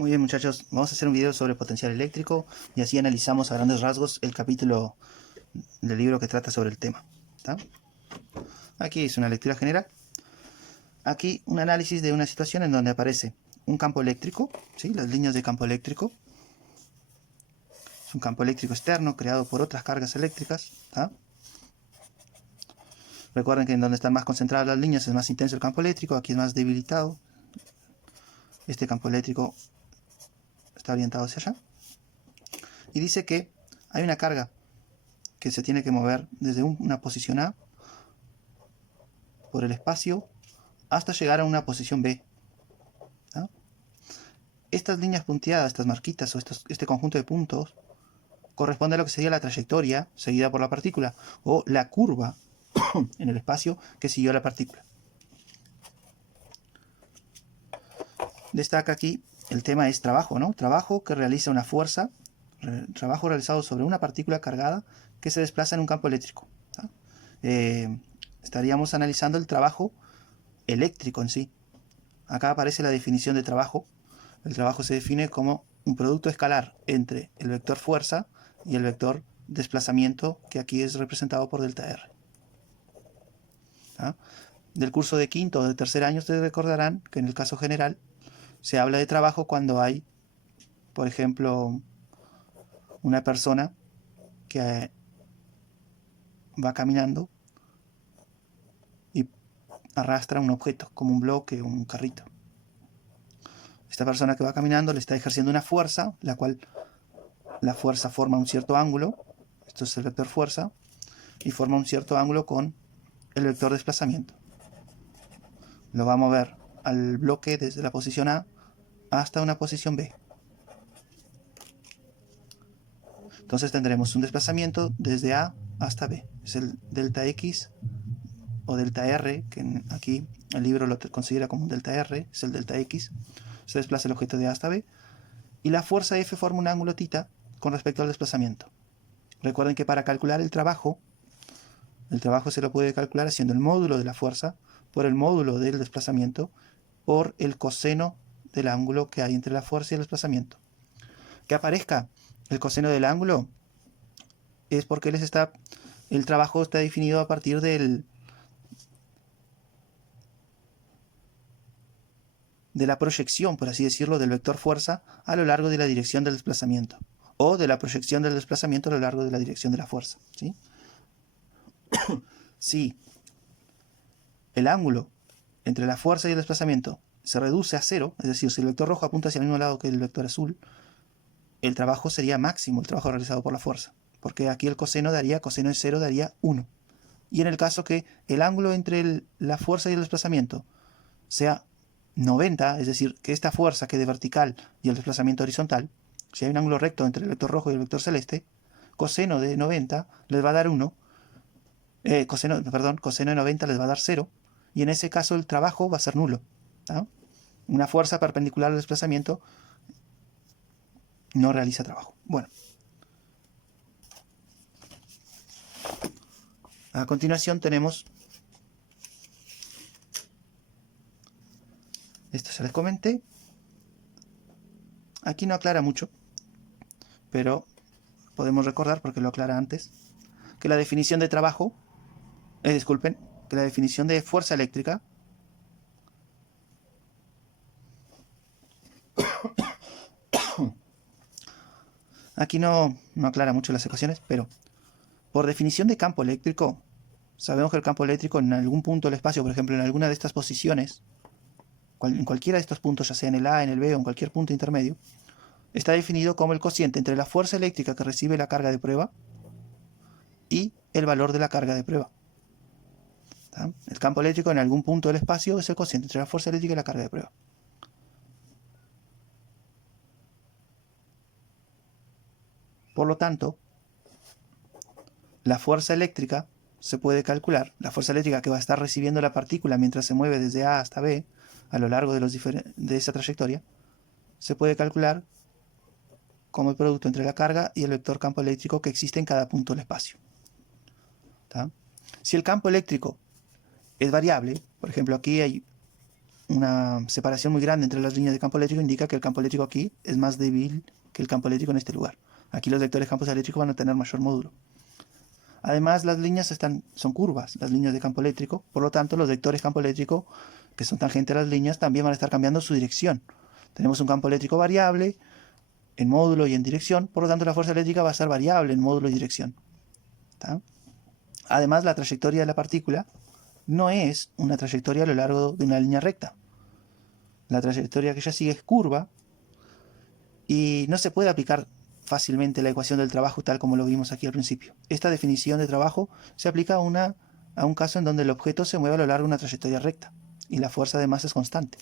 Muy bien, muchachos, vamos a hacer un video sobre potencial eléctrico y así analizamos a grandes rasgos el capítulo del libro que trata sobre el tema. ¿Tá? Aquí es una lectura general. Aquí un análisis de una situación en donde aparece un campo eléctrico, ¿sí? Las líneas de campo eléctrico. Es un campo eléctrico externo creado por otras cargas eléctricas. ¿Tá? Recuerden que en donde están más concentradas las líneas es más intenso el campo eléctrico, aquí es más debilitado. Este campo eléctrico está orientado hacia allá. Y dice que hay una carga que se tiene que mover desde una posición A por el espacio hasta llegar a una posición B. ¿Ah? Estas líneas punteadas, estas marquitas o este conjunto de puntos corresponde a lo que sería la trayectoria seguida por la partícula o la curva en el espacio que siguió la partícula. Destaca aquí el tema es trabajo, ¿no? Trabajo que realiza una fuerza, trabajo realizado sobre una partícula cargada que se desplaza en un campo eléctrico. Estaríamos analizando el trabajo eléctrico en sí. Acá aparece la definición de trabajo. El trabajo se define como un producto escalar entre el vector fuerza y el vector desplazamiento, que aquí es representado por delta R. ¿Ah? Del curso de quinto o de tercer año ustedes recordarán que en el caso general se habla de trabajo cuando hay, por ejemplo, una persona que va caminando y arrastra un objeto, como un bloque o un carrito. Esta persona que va caminando le está ejerciendo una fuerza, la cual la fuerza forma un cierto ángulo, esto es el vector fuerza, y forma un cierto ángulo con el vector desplazamiento. Lo va a mover al bloque desde la posición A hasta una posición B. Entonces tendremos un desplazamiento desde A hasta B. Es el delta X o delta R, que aquí el libro lo considera como un delta R, es el delta X. Se desplaza el objeto de A hasta B. Y la fuerza F forma un ángulo θ con respecto al desplazamiento. Recuerden que para calcular el trabajo se lo puede calcular haciendo el módulo de la fuerza por el módulo del desplazamiento por el coseno del ángulo que hay entre la fuerza y el desplazamiento. Que aparezca el coseno del ángulo es porque el trabajo está definido a partir de la proyección, por así decirlo, del vector fuerza a lo largo de la dirección del desplazamiento, o de la proyección del desplazamiento a lo largo de la dirección de la fuerza, ¿sí? Si el ángulo entre la fuerza y el desplazamiento se reduce a cero, es decir, si el vector rojo apunta hacia el mismo lado que el vector azul, el trabajo sería máximo, el trabajo realizado por la fuerza, porque aquí el coseno de 0 daría 1. Y en el caso que el ángulo entre la fuerza y el desplazamiento sea 90, es decir, que esta fuerza quede vertical y el desplazamiento horizontal, si hay un ángulo recto entre el vector rojo y el vector celeste, coseno de 90 les va a dar 1, coseno de 90 les va a dar 0, y en ese caso el trabajo va a ser nulo. ¿Ah? Una fuerza perpendicular al desplazamiento no realiza trabajo. Bueno. A continuación tenemos, esto se les comenté, aquí no aclara mucho, pero podemos recordar, porque lo aclara antes, que la definición de trabajo, que la definición de fuerza eléctrica aquí no aclara mucho las ecuaciones, pero por definición de campo eléctrico, sabemos que el campo eléctrico en algún punto del espacio, por ejemplo en alguna de estas posiciones, en cualquiera de estos puntos, ya sea en el A, en el B o en cualquier punto intermedio, está definido como el cociente entre la fuerza eléctrica que recibe la carga de prueba y el valor de la carga de prueba. ¿Tá? El campo eléctrico en algún punto del espacio es el cociente entre la fuerza eléctrica y la carga de prueba. Por lo tanto, la fuerza eléctrica se puede calcular, la fuerza eléctrica que va a estar recibiendo la partícula mientras se mueve desde A hasta B a lo largo de esa trayectoria, se puede calcular como el producto entre la carga y el vector campo eléctrico que existe en cada punto del espacio. ¿Tá? Si el campo eléctrico es variable, por ejemplo aquí hay una separación muy grande entre las líneas de campo eléctrico, indica que el campo eléctrico aquí es más débil que el campo eléctrico en este lugar. Aquí los vectores campos eléctricos van a tener mayor módulo. Además, las líneas son curvas, las líneas de campo eléctrico, por lo tanto los vectores campo eléctrico, que son tangentes a las líneas, también van a estar cambiando su dirección. Tenemos un campo eléctrico variable en módulo y en dirección, por lo tanto la fuerza eléctrica va a ser variable en módulo y dirección. ¿Tá? Además, la trayectoria de la partícula no es una trayectoria a lo largo de una línea recta. La trayectoria que ella sigue es curva y no se puede aplicar fácilmente la ecuación del trabajo tal como lo vimos aquí al principio. Esta definición de trabajo se aplica a un caso en donde el objeto se mueve a lo largo de una trayectoria recta y la fuerza de masa es constante.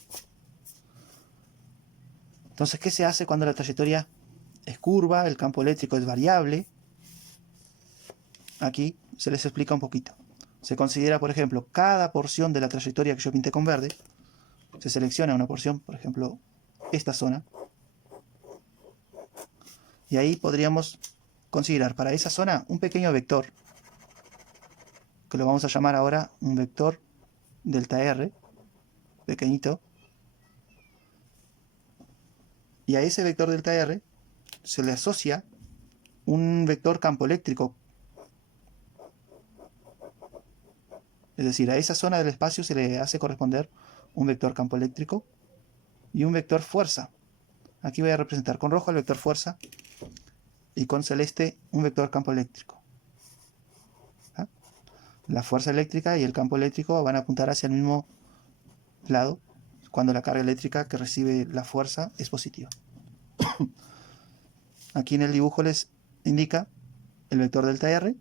Entonces, ¿qué se hace cuando la trayectoria es curva, el campo eléctrico es variable? Aquí se les explica un poquito. Se considera, por ejemplo, cada porción de la trayectoria que yo pinté con verde. Se selecciona una porción, por ejemplo, esta zona. Y ahí podríamos considerar para esa zona un pequeño vector, que lo vamos a llamar ahora un vector delta R, pequeñito. Y a ese vector delta R se le asocia un vector campo eléctrico. Es decir, a esa zona del espacio se le hace corresponder un vector campo eléctrico y un vector fuerza. Aquí voy a representar con rojo el vector fuerza y con celeste un vector campo eléctrico. ¿Ah? La fuerza eléctrica y el campo eléctrico van a apuntar hacia el mismo lado cuando la carga eléctrica que recibe la fuerza es positiva. Aquí en el dibujo les indica el vector delta R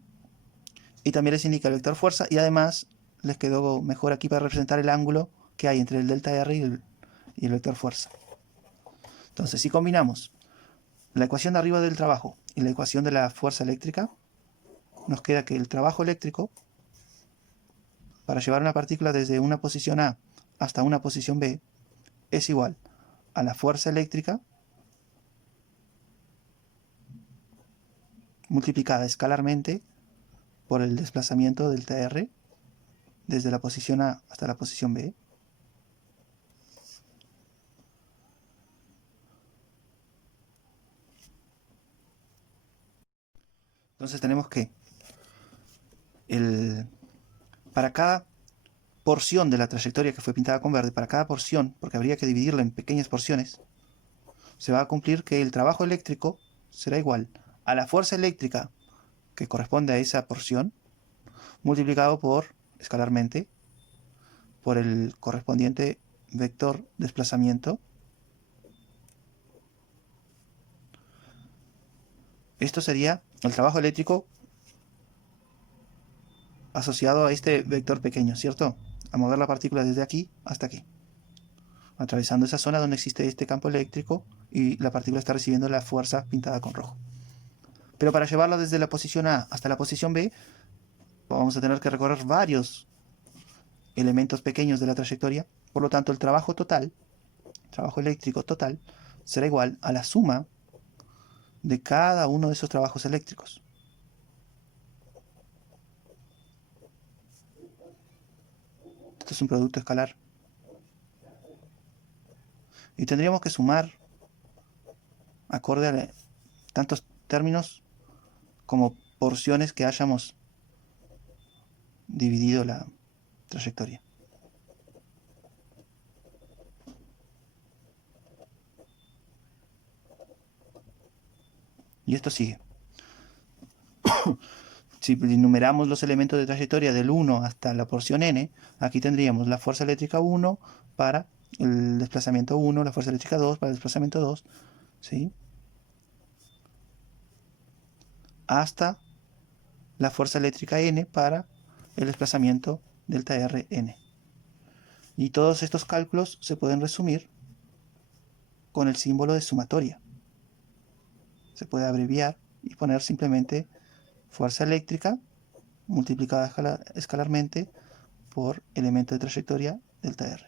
y también les indica el vector fuerza y además les quedó mejor aquí para representar el ángulo que hay entre el delta R y el vector fuerza. Entonces, si combinamos la ecuación de arriba del trabajo y la ecuación de la fuerza eléctrica, nos queda que el trabajo eléctrico, para llevar una partícula desde una posición A hasta una posición B, es igual a la fuerza eléctrica multiplicada escalarmente por el desplazamiento delta R desde la posición A hasta la posición B. Entonces tenemos que para cada porción de la trayectoria que fue pintada con verde, para cada porción, porque habría que dividirla en pequeñas porciones, se va a cumplir que el trabajo eléctrico será igual a la fuerza eléctrica que corresponde a esa porción, multiplicado escalarmente, por el correspondiente vector desplazamiento. Esto sería el trabajo eléctrico asociado a este vector pequeño, ¿cierto? A mover la partícula desde aquí hasta aquí, atravesando esa zona donde existe este campo eléctrico y la partícula está recibiendo la fuerza pintada con rojo. Pero para llevarla desde la posición A hasta la posición B, vamos a tener que recorrer varios elementos pequeños de la trayectoria. Por lo tanto, el trabajo eléctrico total, será igual a la suma de cada uno de esos trabajos eléctricos. Esto es un producto escalar. Y tendríamos que sumar acorde a tantos términos como porciones que hayamos dividido la trayectoria. Y esto sigue. Si enumeramos los elementos de trayectoria del 1 hasta la porción n, aquí tendríamos la fuerza eléctrica 1 para el desplazamiento 1, la fuerza eléctrica 2 para el desplazamiento 2, ¿sí? Hasta la fuerza eléctrica n para el desplazamiento delta R n. Y todos estos cálculos se pueden resumir con el símbolo de sumatoria. Se puede abreviar y poner simplemente fuerza eléctrica multiplicada escalarmente por elemento de trayectoria delta R.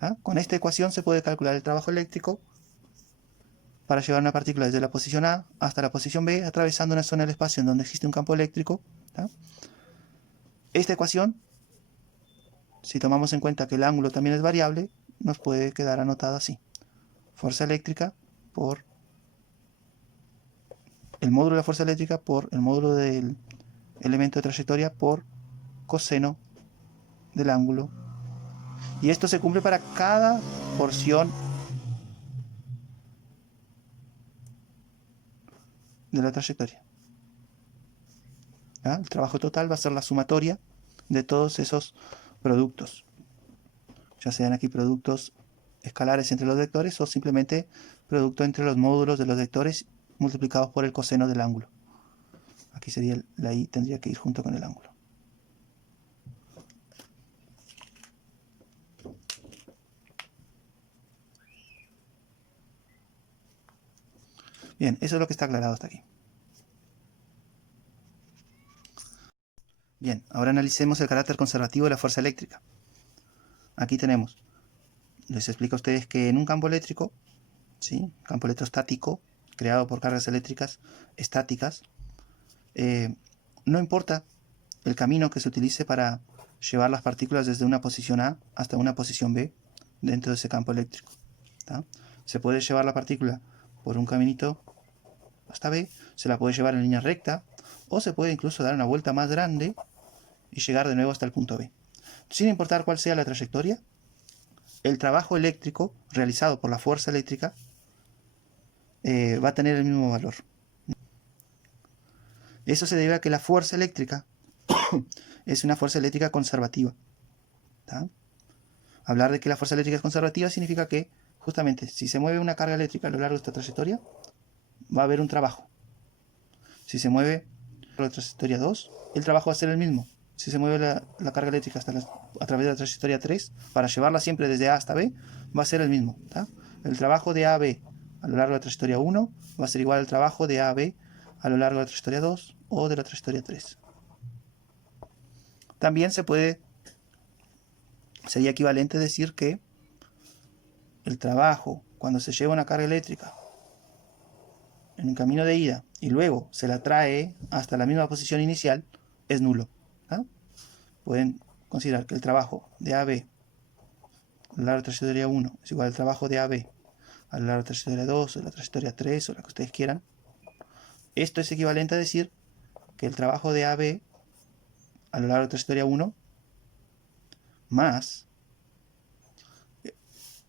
¿Ah? Con esta ecuación se puede calcular el trabajo eléctrico para llevar una partícula desde la posición A hasta la posición B, atravesando una zona del espacio en donde existe un campo eléctrico. ¿Ah? Esta ecuación si tomamos en cuenta que el ángulo también es variable, nos puede quedar anotado así. Fuerza eléctrica por el módulo de la fuerza eléctrica por el módulo del elemento de trayectoria por coseno del ángulo. Y esto se cumple para cada porción de la trayectoria. ¿Ah? El trabajo total va a ser la sumatoria de todos esos productos. Ya sean aquí productos escalares entre los vectores o simplemente producto entre los módulos de los vectores multiplicados por el coseno del ángulo. Aquí sería la i, tendría que ir junto con el ángulo. Bien, eso es lo que está aclarado hasta aquí. Bien, ahora analicemos el carácter conservativo de la fuerza eléctrica. Aquí tenemos, les explico a ustedes que en un campo eléctrico, ¿sí? Campo electrostático, creado por cargas eléctricas estáticas, no importa el camino que se utilice para llevar las partículas desde una posición A hasta una posición B dentro de ese campo eléctrico. ¿Tá? Se puede llevar la partícula por un caminito hasta B, se la puede llevar en línea recta, o se puede incluso dar una vuelta más grande y llegar de nuevo hasta el punto B. Sin importar cuál sea la trayectoria, el trabajo eléctrico realizado por la fuerza eléctrica va a tener el mismo valor. Eso se debe a que la fuerza eléctrica es una fuerza eléctrica conservativa. ¿Tá? Hablar de que la fuerza eléctrica es conservativa significa que, justamente, si se mueve una carga eléctrica a lo largo de esta trayectoria, va a haber un trabajo. Si se mueve la trayectoria 2, el trabajo va a ser el mismo. Si se mueve la carga eléctrica a través de la trayectoria 3, para llevarla siempre desde A hasta B, va a ser el mismo. ¿Tá? El trabajo de A a B a lo largo de la trayectoria 1 va a ser igual al trabajo de A a B a lo largo de la trayectoria 2 o de la trayectoria 3. También sería equivalente decir que el trabajo, cuando se lleva una carga eléctrica en un camino de ida y luego se la trae hasta la misma posición inicial, es nulo. ¿Ah? Pueden considerar que el trabajo de AB a lo largo de la trayectoria 1 es igual al trabajo de AB a lo largo de la trayectoria 2 o de la trayectoria 3 o la que ustedes quieran. Esto es equivalente a decir que el trabajo de AB a lo largo de la trayectoria 1 más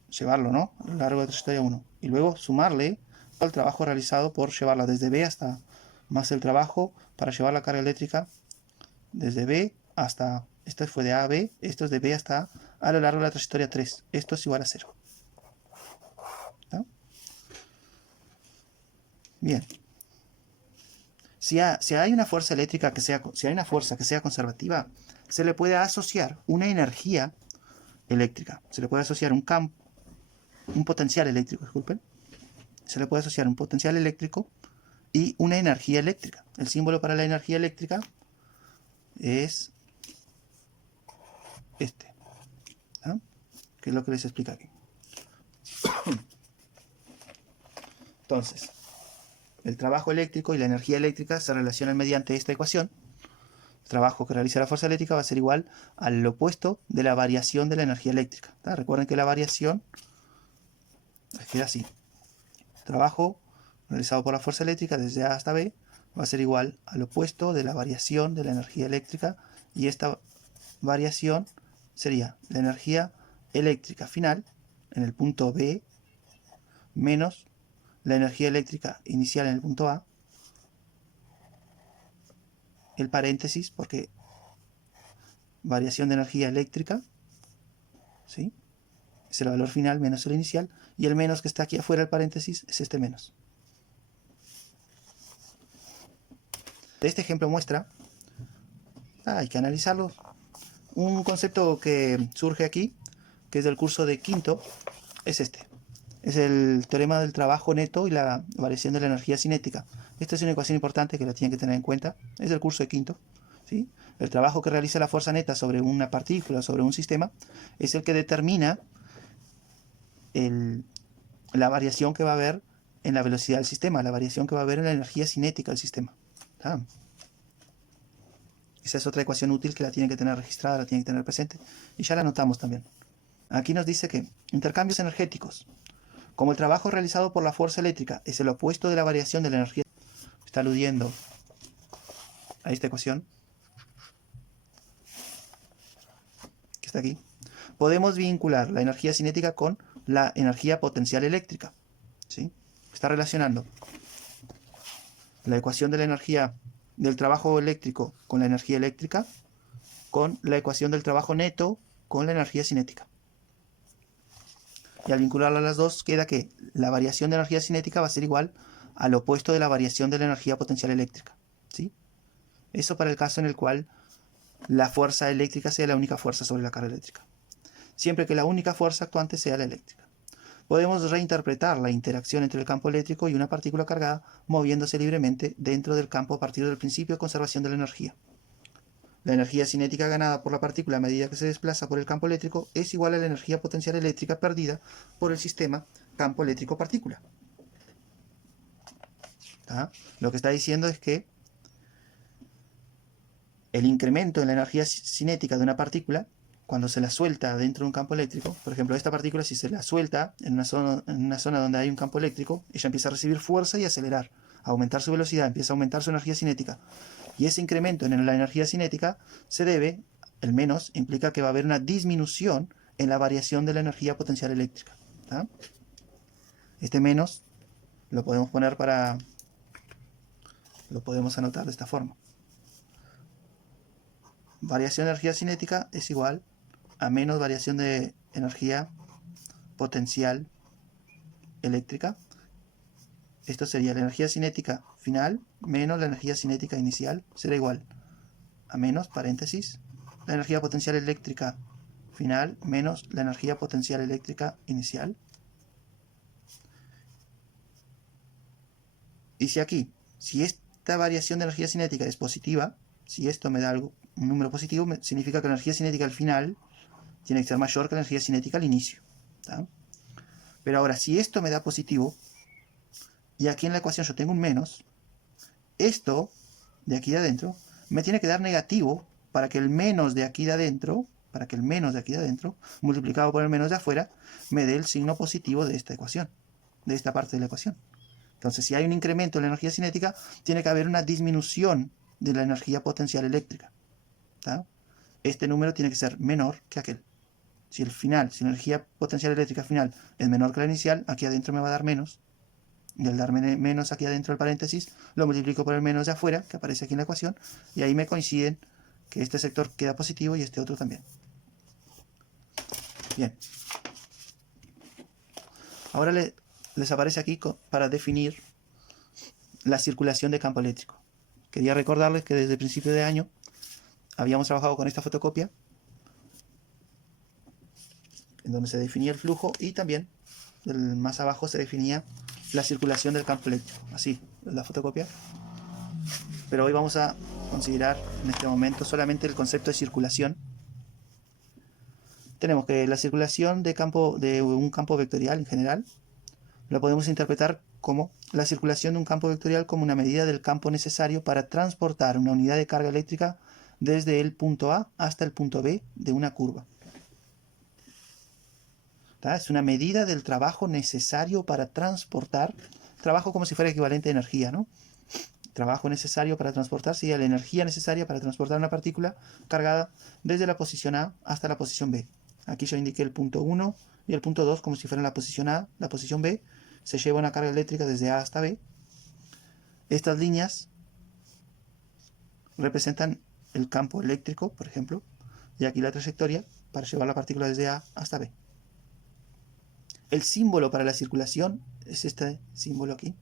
llevarlo, ¿no? A lo largo de la trayectoria 1 y luego sumarle el trabajo realizado por llevarla desde B hasta más el trabajo para llevar la carga eléctrica desde B hasta, esto fue de A a B, esto es de B hasta A lo largo de la trayectoria 3. Esto es igual a 0. ¿No? Bien. Si hay una fuerza eléctrica si hay una fuerza que sea conservativa, se le puede asociar una energía eléctrica. Se le puede asociar un potencial eléctrico, disculpen. Se le puede asociar un potencial eléctrico y una energía eléctrica. El símbolo para la energía eléctrica es este, ¿no? Que es lo que les explica aquí. Entonces, el trabajo eléctrico y la energía eléctrica se relacionan mediante esta ecuación. El trabajo que realiza la fuerza eléctrica va a ser igual al opuesto de la variación de la energía eléctrica. ¿Tá? Recuerden que la variación queda así. Trabajo realizado por la fuerza eléctrica desde A hasta B va a ser igual al opuesto de la variación de la energía eléctrica, y esta variación sería la energía eléctrica final en el punto B menos la energía eléctrica inicial en el punto A, el paréntesis, porque variación de energía eléctrica, ¿sí? Es el valor final menos el inicial, y el menos que está aquí afuera del paréntesis es este menos. Este ejemplo muestra, hay que analizarlo, un concepto que surge aquí, que es del curso de quinto, es este. Es el teorema del trabajo neto y la variación de la energía cinética. Esta es una ecuación importante que la tienen que tener en cuenta. Es del curso de quinto, ¿sí? El trabajo que realiza la fuerza neta sobre una partícula, sobre un sistema, es el que determina la variación que va a haber en la velocidad del sistema, la variación que va a haber en la energía cinética del sistema. ¿Tá? Esa es otra ecuación útil que la tienen que tener registrada, la tienen que tener presente. Y ya la anotamos también. Aquí nos dice que intercambios energéticos. Como el trabajo realizado por la fuerza eléctrica es el opuesto de la variación de la energía, está aludiendo a esta ecuación que está aquí, podemos vincular la energía cinética con la energía potencial eléctrica. ¿Sí? Está relacionando la ecuación de la energía del trabajo eléctrico con la energía eléctrica con la ecuación del trabajo neto con la energía cinética. Y al vincularla a las dos queda que la variación de energía cinética va a ser igual al opuesto de la variación de la energía potencial eléctrica. ¿Sí? Eso para el caso en el cual la fuerza eléctrica sea la única fuerza sobre la carga eléctrica. Siempre que la única fuerza actuante sea la eléctrica. Podemos reinterpretar la interacción entre el campo eléctrico y una partícula cargada moviéndose libremente dentro del campo a partir del principio de conservación de la energía. La energía cinética ganada por la partícula a medida que se desplaza por el campo eléctrico es igual a la energía potencial eléctrica perdida por el sistema campo eléctrico-partícula. Lo que está diciendo es que el incremento en la energía cinética de una partícula, cuando se la suelta dentro de un campo eléctrico, por ejemplo, esta partícula, si se la suelta en una zona donde hay un campo eléctrico, ella empieza a recibir fuerza y acelerar, a aumentar su velocidad, empieza a aumentar su energía cinética. Y ese incremento en la energía cinética se debe, el menos, implica que va a haber una disminución en la variación de la energía potencial eléctrica. Este menos lo podemos poner lo podemos anotar de esta forma. Variación de energía cinética es igual a menos variación de energía potencial eléctrica. Esto sería la energía cinética final menos la energía cinética inicial, será igual a menos, paréntesis, la energía potencial eléctrica final menos la energía potencial eléctrica inicial. Y si esta variación de energía cinética es positiva, si esto me da un número positivo, significa que la energía cinética al final tiene que ser mayor que la energía cinética al inicio. Pero ahora, si esto me da positivo, y aquí en la ecuación yo tengo un menos, esto de aquí de adentro me tiene que dar negativo para que el menos de aquí de adentro, multiplicado por el menos de afuera, me dé el signo positivo de esta ecuación, de esta parte de la ecuación. Entonces, si hay un incremento en la energía cinética, tiene que haber una disminución de la energía potencial eléctrica. Este número tiene que ser menor que aquel. Si la energía potencial eléctrica final es menor que la inicial, aquí adentro me va a dar menos. Y al darme menos aquí adentro del paréntesis, lo multiplico por el menos de afuera, que aparece aquí en la ecuación, y ahí me coinciden que este sector queda positivo y este otro también. Bien. Ahora les aparece aquí para definir la circulación de campo eléctrico. Quería recordarles que desde el principio de año habíamos trabajado con esta fotocopia, en donde se definía el flujo y también más abajo se definía la circulación del campo eléctrico, así, la fotocopia. Pero hoy vamos a considerar en este momento solamente el concepto de circulación. Tenemos que la circulación de un campo vectorial en general la podemos interpretar como la circulación de un campo vectorial como una medida del campo necesario para transportar una unidad de carga eléctrica desde el punto A hasta el punto B de una curva. Es una medida del trabajo necesario para transportar, trabajo como si fuera equivalente a energía, ¿no? Trabajo necesario para transportar sería la energía necesaria para transportar una partícula cargada desde la posición A hasta la posición B. Aquí yo indiqué el punto 1 y el punto 2 como si fueran la posición A, la posición B. Se lleva una carga eléctrica desde A hasta B. Estas líneas representan el campo eléctrico, por ejemplo, y aquí la trayectoria para llevar la partícula desde A hasta B. El símbolo para la circulación es este símbolo aquí.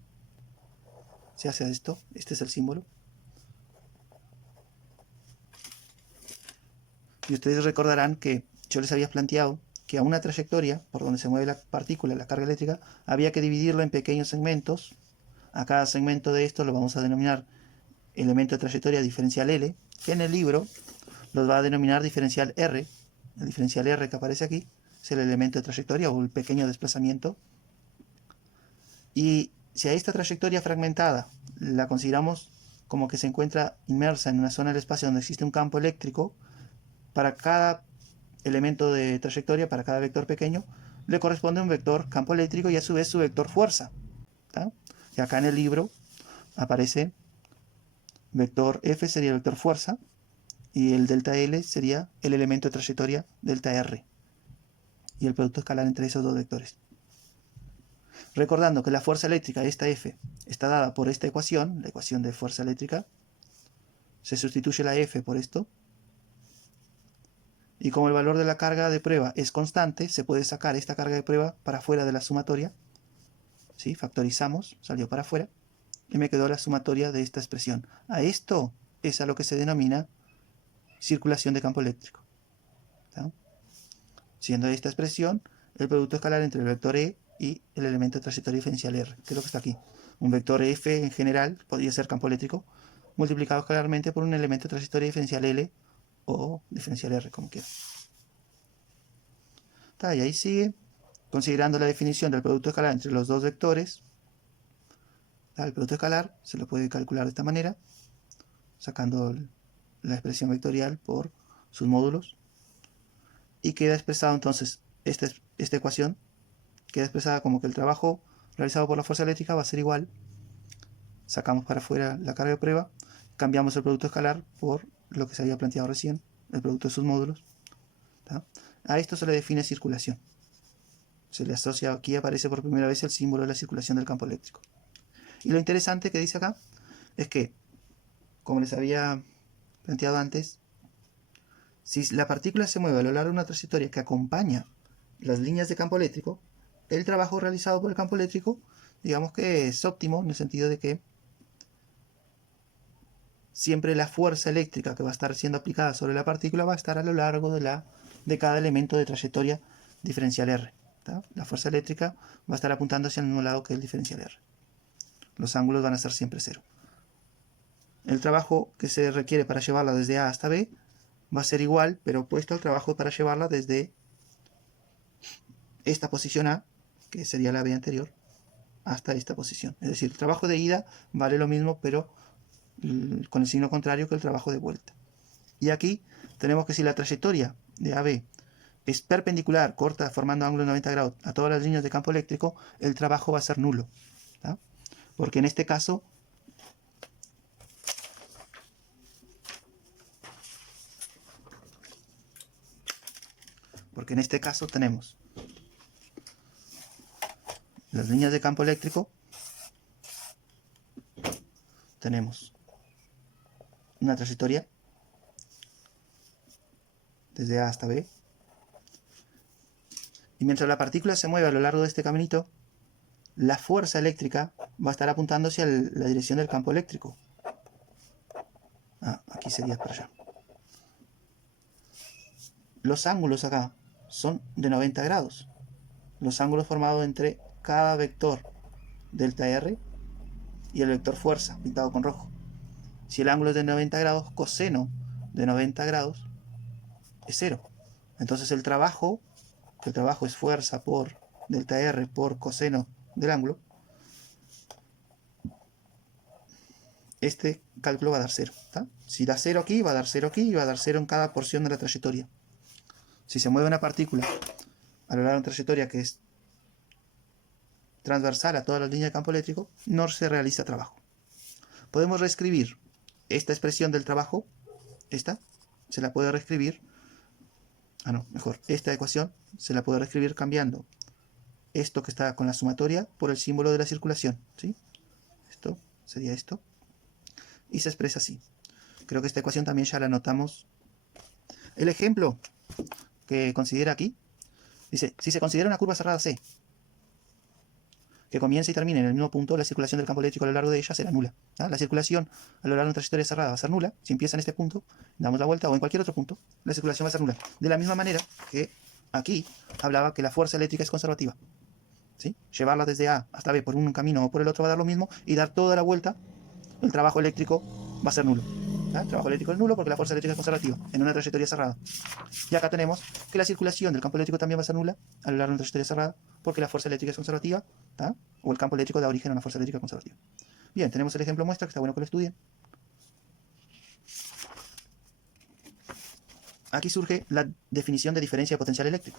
Se hace esto, este es el símbolo. Y ustedes recordarán que yo les había planteado que a una trayectoria por donde se mueve la partícula, la carga eléctrica, había que dividirlo en pequeños segmentos. A cada segmento de esto lo vamos a denominar elemento de trayectoria diferencial L, que en el libro los va a denominar diferencial R. El diferencial R que aparece aquí es el elemento de trayectoria o el pequeño desplazamiento. Y si a esta trayectoria fragmentada la consideramos como que se encuentra inmersa en una zona del espacio donde existe un campo eléctrico. Para cada elemento de trayectoria, para cada vector pequeño, le corresponde un vector campo eléctrico y a su vez su vector fuerza. ¿Tá? Y acá en el libro aparece vector F sería el vector fuerza y el delta L sería el elemento de trayectoria delta R y el producto escalar entre esos dos vectores. Recordando que la fuerza eléctrica, esta F, está dada por esta ecuación, la ecuación de fuerza eléctrica, se sustituye la F por esto, y como el valor de la carga de prueba es constante, se puede sacar esta carga de prueba para afuera de la sumatoria. ¿Sí? Factorizamos, salió para afuera, y me quedó la sumatoria de esta expresión. A esto es a lo que se denomina circulación de campo eléctrico. ¿Tá? Siendo esta expresión el producto escalar entre el vector E y el elemento de trayectoria diferencial R, que es lo que está aquí. Un vector F en general podría ser campo eléctrico, multiplicado escalarmente por un elemento de trayectoria diferencial L o diferencial R, como quiera. Y ahí sigue, considerando la definición del producto escalar entre los dos vectores. El producto escalar se lo puede calcular de esta manera, sacando la expresión vectorial por sus módulos. Y queda expresado entonces, esta ecuación queda expresada como que el trabajo realizado por la fuerza eléctrica va a ser igual. Sacamos para afuera la carga de prueba, cambiamos el producto escalar por lo que se había planteado recién, el producto de sus módulos. ¿Tá? A esto se le define circulación. Se le asocia, aquí aparece por primera vez el símbolo de la circulación del campo eléctrico. Y lo interesante que dice acá es que, como les había planteado antes, si la partícula se mueve a lo largo de una trayectoria que acompaña las líneas de campo eléctrico, el trabajo realizado por el campo eléctrico, digamos que es óptimo en el sentido de que siempre la fuerza eléctrica que va a estar siendo aplicada sobre la partícula va a estar a lo largo de cada elemento de trayectoria diferencial R. ¿Tá? La fuerza eléctrica va a estar apuntando hacia el mismo lado que el diferencial R. Los ángulos van a ser siempre cero. El trabajo que se requiere para llevarla desde A hasta B va a ser igual, pero opuesto al trabajo para llevarla desde esta posición A, que sería la B anterior, hasta esta posición. Es decir, el trabajo de ida vale lo mismo, pero con el signo contrario que el trabajo de vuelta. Y aquí tenemos que si la trayectoria de AB es perpendicular, corta, formando ángulo de 90 grados a todas las líneas de campo eléctrico, el trabajo va a ser nulo. ¿Tá? Porque en este caso tenemos las líneas de campo eléctrico, tenemos una trayectoria desde A hasta B, y mientras la partícula se mueve a lo largo de este caminito, la fuerza eléctrica va a estar apuntando hacia la dirección del campo eléctrico. Aquí sería para allá. Los ángulos acá son de 90 grados. Los ángulos formados entre cada vector delta R y el vector fuerza, pintado con rojo. Si el ángulo es de 90 grados, coseno de 90 grados es 0. Entonces el trabajo es fuerza por delta R por coseno del ángulo, este cálculo va a dar 0. ¿Tá? Si da 0 aquí, va a dar 0 aquí y va a dar 0 en cada porción de la trayectoria. Si se mueve una partícula a lo largo de una trayectoria que es transversal a todas las líneas de campo eléctrico, no se realiza trabajo. Podemos reescribir esta expresión del trabajo, esta se la puede reescribir, esta ecuación se la puede reescribir cambiando esto que está con la sumatoria por el símbolo de la circulación, ¿sí? Esto sería esto, y se expresa así. Creo que esta ecuación también ya la anotamos. El ejemplo que considera aquí, dice, si se considera una curva cerrada C, que comience y termine en el mismo punto, la circulación del campo eléctrico a lo largo de ella será nula. ¿Ah? La circulación a lo largo de una trayectoria cerrada va a ser nula. Si empieza en este punto, damos la vuelta o en cualquier otro punto, la circulación va a ser nula. De la misma manera que aquí hablaba que la fuerza eléctrica es conservativa. ¿Sí? Llevarla desde A hasta B por un camino o por el otro va a dar lo mismo y dar toda la vuelta, el trabajo eléctrico va a ser nulo. ¿Ah? El trabajo eléctrico es nulo porque la fuerza eléctrica es conservativa en una trayectoria cerrada. Y acá tenemos que la circulación del campo eléctrico también va a ser nula a lo largo de una trayectoria cerrada porque la fuerza eléctrica es conservativa, ¿tá? O el campo eléctrico da origen a una fuerza eléctrica conservativa. Bien, tenemos el ejemplo muestra, que está bueno que lo estudien. Aquí surge la definición de diferencia de potencial eléctrico.